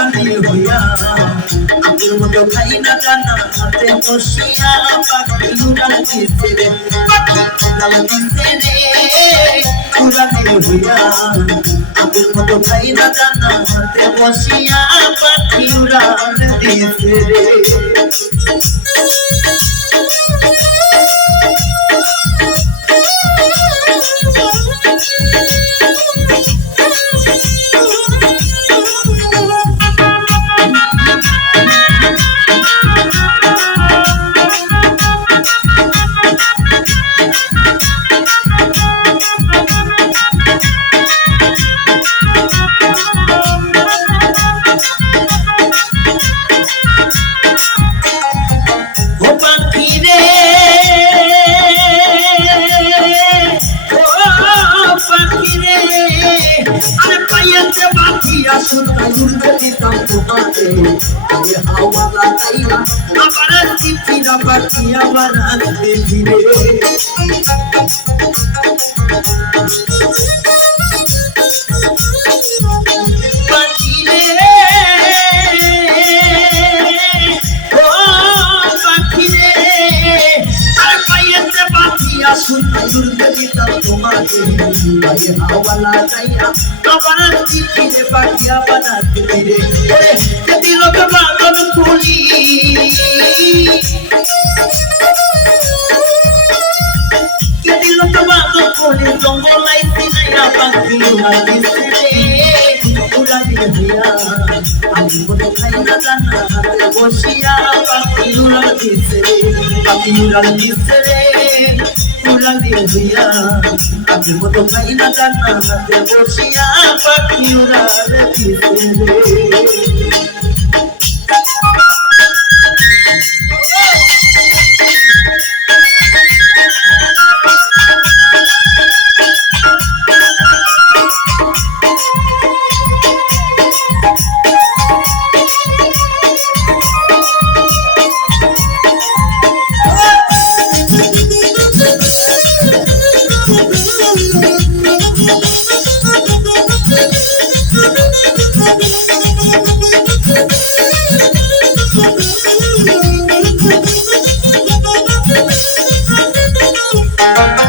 উড়ালে হইয়া আগের মতো খাই না জানা হাতে বসিয়া পাখি উড়াল দিছে রে পাখি উড়াল দিছে রে উড়ালে হইয়া আগের মতো খাই না জানা হাতে বসিয়া পাখি উড়াল দিছে রে সুতাই উড়তে দিতাম তোমাকে আরে হাওয়া লাগাইয়া আবার চিঠি না পাখি আবার আসবে ফিরে পাখি রে ও পাখি রে আরে পাইয়েতে পাখিয়া সুতাই উড়তে দিতাম তোমাকে আরে হাওয়া লাগাইয়া আবার চিঠি রে পাখিয়া বানাতে রে কে দিল কে বাঁধন খুলি কে দিল কে বাঁধন খুলি জঙ্গলাই সিনাইয়া পাখি উড়ালিছে রে উড়ালি হইয়া আমি মতো খাই না জানা হাতে বসিয়া পাখি উড়ালিছে রে পাখি উড়ালিছে রে উড়ালি হইয়া আমি মতো খাই না জানা হাতে বসিয়া পাখি উড়ালিছে রে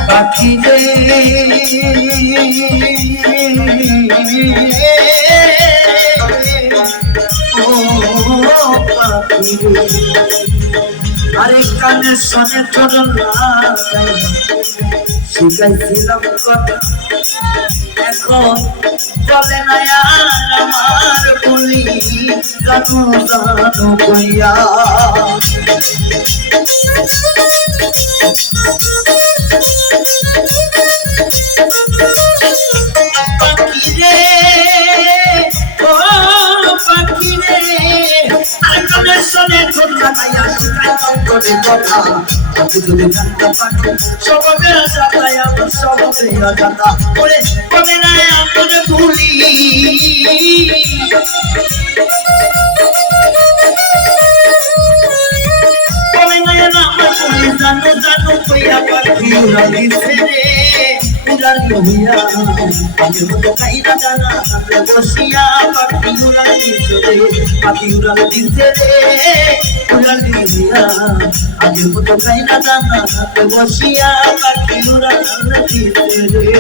পাখি রে ও পাখি রে আরে কানে শোনে তোর লাগাই শিখাইছিলাম কথা এখন চলে না আর আমার বলি জানো জানো কইয়া পাখি রে ও পাখি রে আরে শোনে তোর লাগাইয়া শিখাইলাম তোরে কথা আমি যদি জানতে পারি সবাবে যাতাই আমার সবাবে যাতা ওরে কবে না আমার ভুলি কবে না আমার ভুলি জানো জানো কইয়া পাখি উড়ালিছে রে উড়ালি হইয়া আমি মতো খাই না জানা হাতে বসিয়া পাখি উড়ালিছে রে পাখি উড়ালিছে রে উড়ালি হইয়া আমি মতো খাই না জানা হাতে বসিয়া পাখি উড়ালিছে রে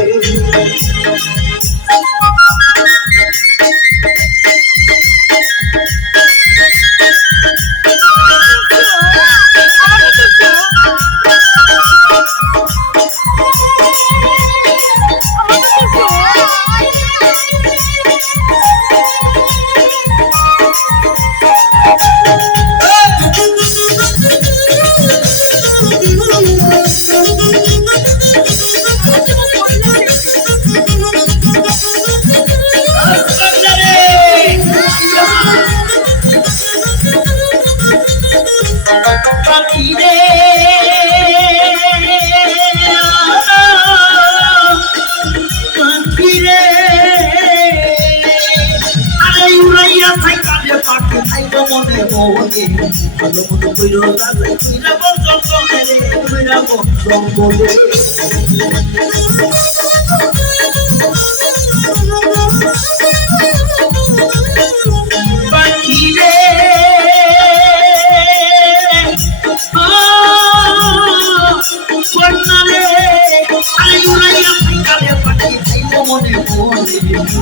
পাখি রে পাখি রে আরে উড়াইয়া থাইকা রে পাখি থাইকা মনে মনে ভালো মতো কইরো যাই কইরা বঞ্চন করে রে কইরা বঞ্চন করে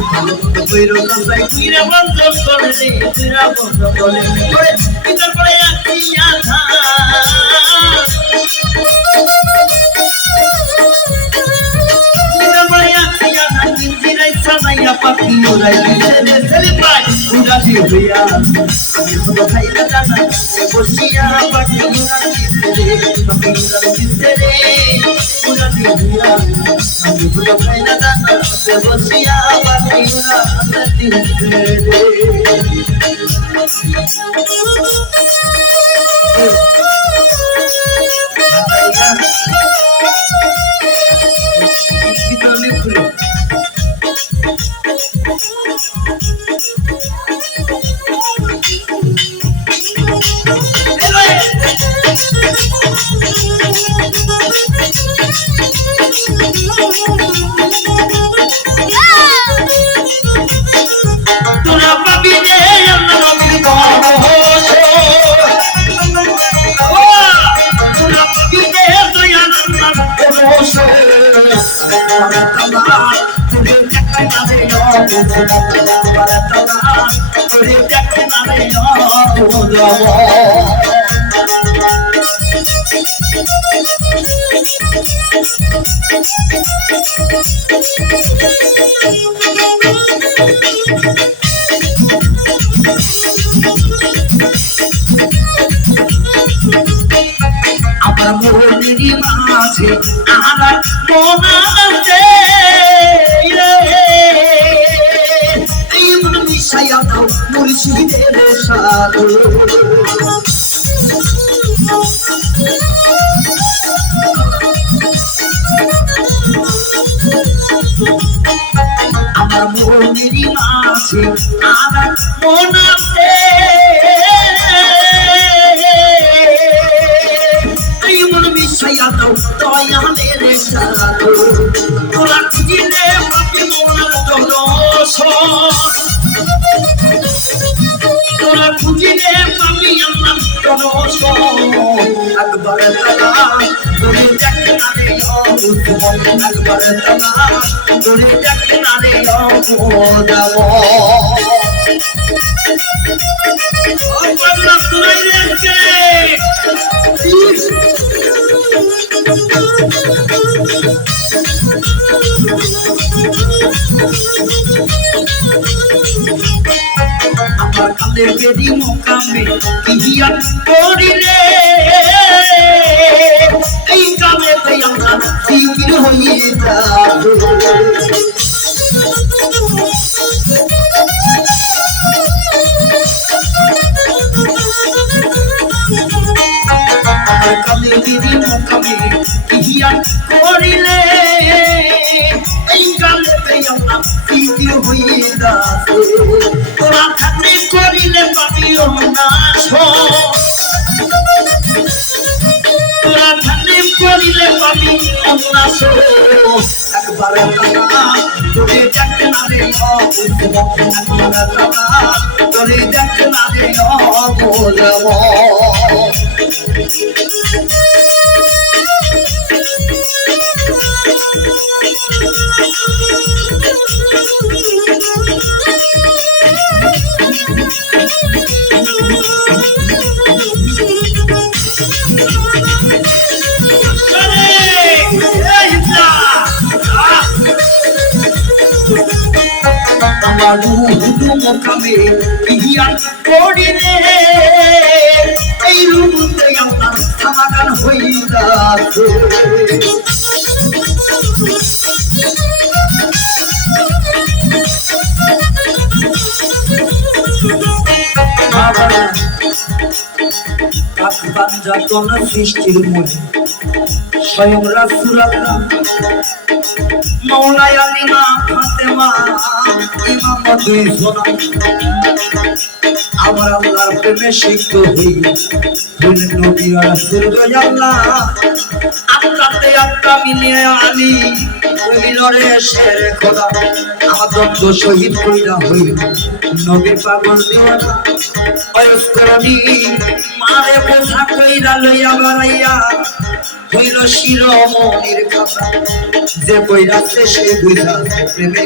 ভালো মতো কইরো যাচাই কইরা বন্ধ করে রে কইরা বন্ধ করে ওরে ভিতর পড়ে আছি আধা ভিতর পড়ে আছি আধা জিঞ্জিরাই সানাইয়া পাখি ওরাই দিছে ছেলে পাই উড়া দিয়া আমি তো খাইলা জানা বসিয়া পাখি উড়া দিছে পাখি উড়া দিছে রে উড়া দিয়া আমি তো খাইলা জানা বসিয়া পাখি উড়া দিছে রে তোরা পাবি রে আল্লাহ নবীর তোরা পাবি রে দয়াল আল্লাহর ভরসা তোরে দেখে না রে তোরে দেখে না রে আমার মনের মাঝে আমার মন আছে এই মন মিশাইয়া দাও মুর্শিদের সাথে আমার মনের মাঝে আমার মন আছে এই মন মিশাইয়া দাও দয়ালের সাথে তোরা খুঁজিলে পাবি মনের দর্শন তোরা খুঁজিলে পাবি আমার দর্শন একবার তারা তোরে দেখে না রে একবার তারা তোরে দেখে না রে আমার কালে বেদি মোকামে কিহিয়া করিলে এই কালে আমরা ফিকির হইয়ে যাবো আমার কালে বেদি মোকামে কিহিয়া করিলে এই কালে আমরা ফিকির হইয়ে যাবো তোরা থাকলে করিলে পাবিও না তোরা থাকলে করিলে পাবি না একবার তোরে দেখে না রে তোরে দেখে না রে আমার রুহু মোকামে ইহিয়ান করিলে এই রুহুতে আমার সমাধান হইতাছে যাতনা সৃষ্টির মধ্যে স্বয়ং রাসূল আল্লাহ মৌলা আলিমা ফাতেমা ইমাম দুই সোনা আমার আল্লাহর প্রেমে সিক্ত হইলেন নবী রাসূল আল্লাহ আপনাতে আত্মা মিলিয়ে আলী মিলরে শের খোদা আমার দ্বন্দ্ব শহীদ কইরা হইল নবী পাগল দিওয়ানা অয়স্করণী মারে বোঝা কইরা লইয়া বাড়াইয়া হইল শিরোমণির খাতা যে বইরাছে সে বুঝা প্রেমে